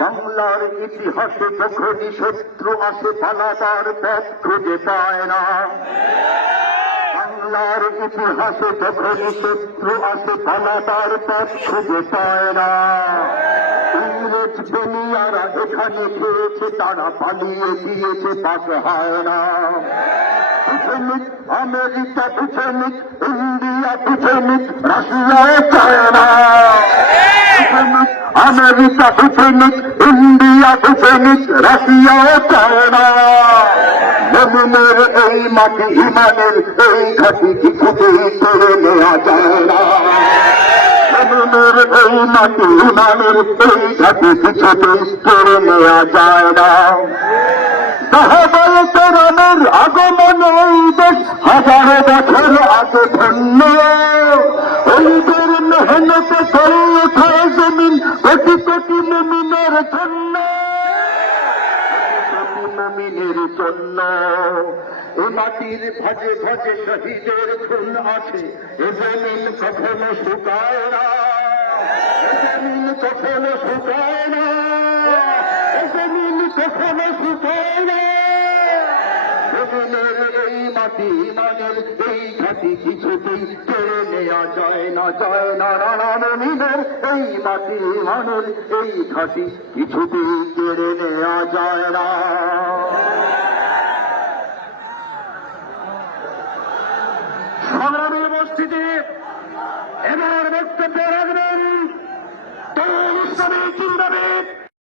বাংলার ইতিহাসে যখনই শত্রু আসে পালাবার পথ খুঁজে পায় না। বাংলার ইতিহাসে যখনই শত্রু আসে পালাবার পথ খুঁজে পায় না। ইংরেজ দুনিয়ারা এখানে খেয়েছে, তারা পালিয়ে দিয়েছে পাক হয় না। আমেরিকা পিছনিক ইন্ডিয়া পিছনিক রাশিয়া চায়না পিছনিক আমেরিকা পিছনিক ইন্ডিয়া পিছনিক রাশিয়া চায়না জমিনের এই মাটি ইমানের এই ঘাটি কিছুতেই করে নেওয়া যায় না এই মাটি ইমানের এই ঘাটি কিছুতেই করে নেওয়া যায় না সাহাবায়ে কেরামের আগমন এই দেশ হাজারো বছর আগে ধন্য ওইদের মেহনতে করে ওঠে জমিন কোটি কোটি মুমিনের জন্য। এ মাটির ভাজে ভাজে শহীদের আছে এ জমিন কখনো শুকায় না এ জমিন কখনো শুকায় না এ জমিন কখনো শুকায় না এই মাটি মানের এই ঘাটি কিছুতেই যায়, না যায়, না নানা মমিনের এই সংগ্রামের উপস্থিতি এবার বক্তব্য রাখবেন। তরুণ ইসলামী চিন্তাবিদ